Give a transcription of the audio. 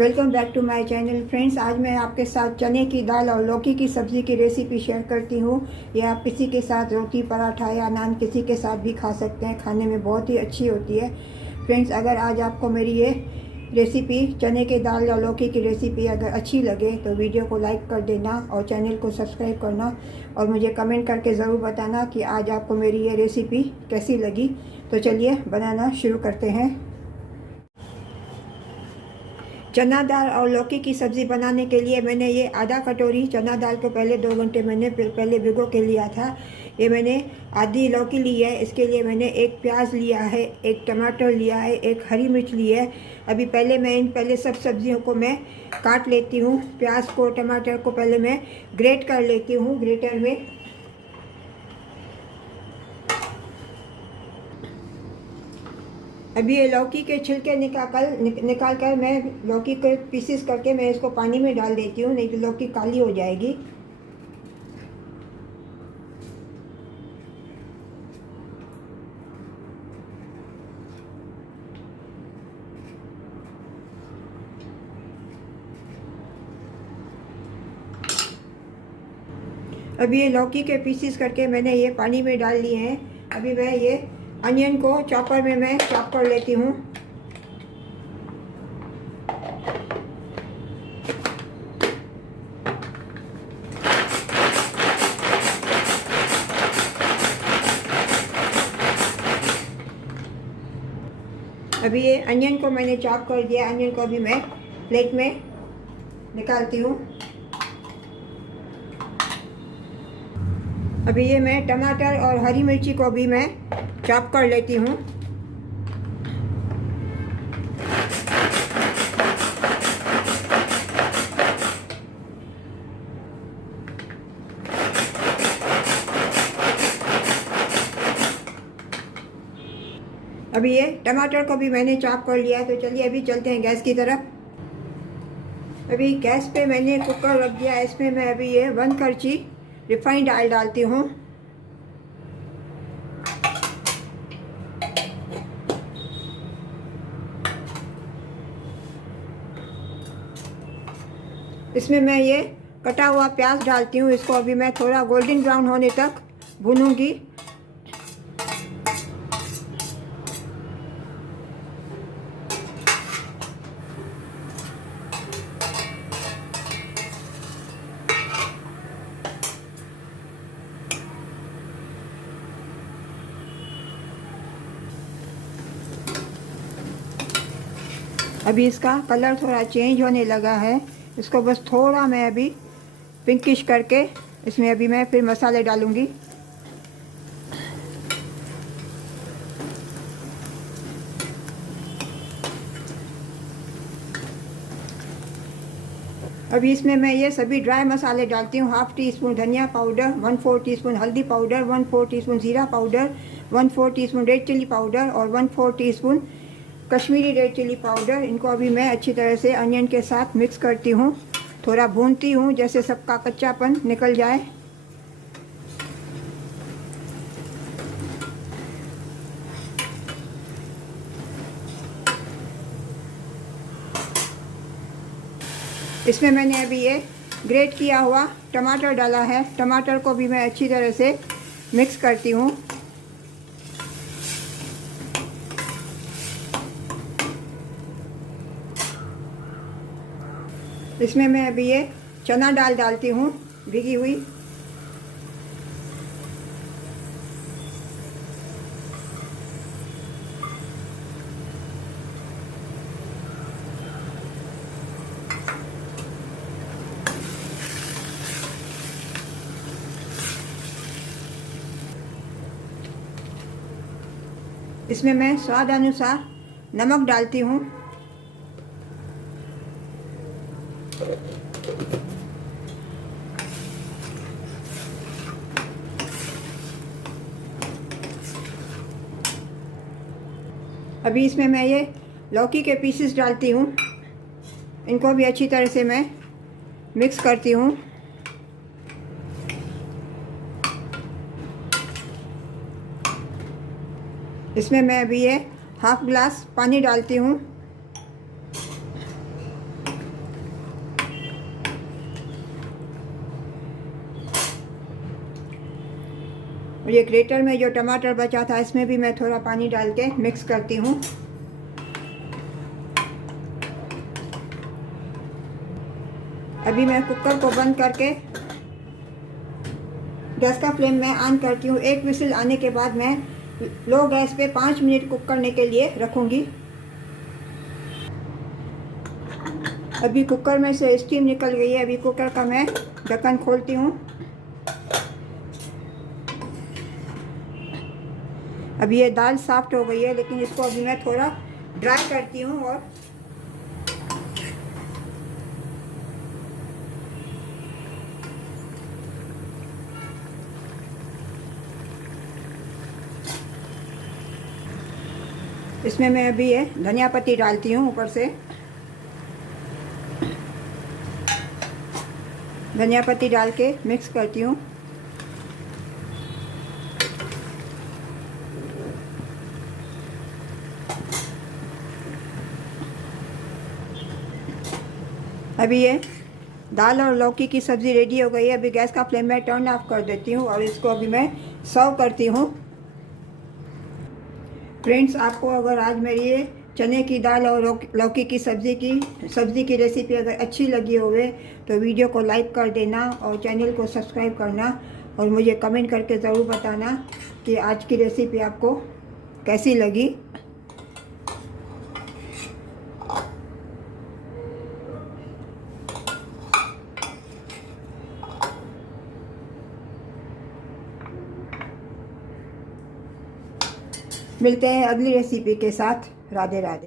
Welcome back to my channel friends. आज मैं आपके साथ चने की दाल और लौकी की सब्ज़ी की रेसिपी शेयर करती हूँ। ये आप किसी के साथ रोटी, पराठा या नान किसी के साथ भी खा सकते हैं। खाने में बहुत ही अच्छी होती है। फ्रेंड्स, अगर आज आपको मेरी ये रेसिपी चने के दाल और लौकी की रेसिपी अगर अच्छी लगे तो वीडियो को लाइक कर देना और चैनल को सब्सक्राइब करना और मुझे कमेंट करके ज़रूर बताना कि आज आपको मेरी ये रेसिपी कैसी लगी। तो चलिए बनाना शुरू करते हैं। चना दाल और लौकी की सब्ज़ी बनाने के लिए मैंने ये आधा कटोरी चना दाल को पहले 2 घंटे मैंने पहले भिगो के लिया था। ये मैंने आधी लौकी ली है, इसके लिए मैंने एक प्याज लिया है, एक टमाटर लिया है, एक हरी मिर्च ली है। अभी पहले सब सब्जियों को मैं काट लेती हूँ। प्याज को, टमाटर को पहले मैं ग्रेट कर लेती हूँ ग्रेटर में। अभी ये लौकी के छिलके निकाल कर मैं लौकी के पीसेस करके मैं इसको पानी में डाल देती हूँ, नहीं तो लौकी काली हो जाएगी। अभी ये लौकी के पीसेस करके मैंने ये पानी में डाल लिए हैं। अभी मैं ये अनियन को चॉपर में मैं चॉप कर लेती हूँ। अभी ये अनियन को मैंने चॉप कर दिया। अनियन को अभी मैं प्लेट में निकालती हूँ। अभी ये मैं टमाटर और हरी मिर्ची को भी मैं चॉप कर लेती हूँ। अभी ये टमाटर को भी मैंने चॉप कर लिया है। तो चलिए अभी चलते हैं गैस की तरफ। अभी गैस पे मैंने कुकर रख दिया है। इसमें मैं अभी ये 1 करछी रिफाइंड ऑयल डालती हूँ। इसमें मैं ये कटा हुआ प्याज डालती हूँ। इसको अभी मैं थोड़ा गोल्डन ब्राउन होने तक भूनूंगी। अभी इसका कलर थोड़ा चेंज होने लगा है। इसको बस थोड़ा मैं अभी पिंकिश करके इसमें अभी मैं फिर मसाले डालूंगी। अभी इसमें मैं ये सभी ड्राई मसाले डालती हूँ। 1/2 टीस्पून धनिया पाउडर, 1/4 टीस्पून हल्दी पाउडर, 1/4 टीस्पून ज़ीरा powder, 1/4 teaspoon red chilli powder और 1/4 teaspoon Kashmiri red chilli powder. इनको अभी मैं अच्छी तरह से अनियन के साथ मिक्स करती हूँ। थोड़ा भूनती हूँ जैसे सबका कच्चापन निकल जाए। इसमें मैंने अभी ये ग्रेट किया हुआ टमाटर डाला है। टमाटर को भी मैं अच्छी तरह से मिक्स करती हूँ। इसमें मैं अभी ये चना दाल डालती हूँ भिगी हुई। इसमें मैं स्वाद अनुसार नमक डालती हूँ। अभी इसमें मैं ये लौकी के पीसेस डालती हूँ। इनको भी अच्छी तरह से मैं मिक्स करती हूँ। इसमें मैं अभी ये 1/2 ग्लास पानी डालती हूँ। और ये ग्रेटर में जो टमाटर बचा था इसमें भी मैं थोड़ा पानी डाल के मिक्स करती हूँ। अभी मैं कुकर को बंद करके गैस का फ्लेम मैं ऑन करती हूँ। एक विसिल आने के बाद मैं लो गैस पे 5 मिनट कुक करने के लिए रखूँगी। अभी कुकर में से स्टीम निकल गई है। अभी कुकर का मैं ढक्कन खोलती हूँ। अभी ये दाल सॉफ्ट हो गई है, लेकिन इसको अभी मैं थोड़ा ड्राई करती हूँ और इसमें मैं अभी ये धनिया पत्ती डालती हूँ ऊपर से। धनिया पत्ती डाल के मिक्स करती हूँ। अभी ये दाल और लौकी की सब्ज़ी रेडी हो गई है। अभी गैस का फ्लेम मैं टर्न ऑफ कर देती हूँ और इसको अभी मैं सर्व करती हूँ। फ्रेंड्स, आपको अगर आज मेरी ये चने की दाल और लौकी की सब्ज़ी की रेसिपी अगर अच्छी लगी होवे तो वीडियो को लाइक कर देना और चैनल को सब्सक्राइब करना और मुझे कमेंट करके ज़रूर बताना कि आज की रेसिपी आपको कैसी लगी। मिलते हैं अगली रेसिपी के साथ। राधे राधे।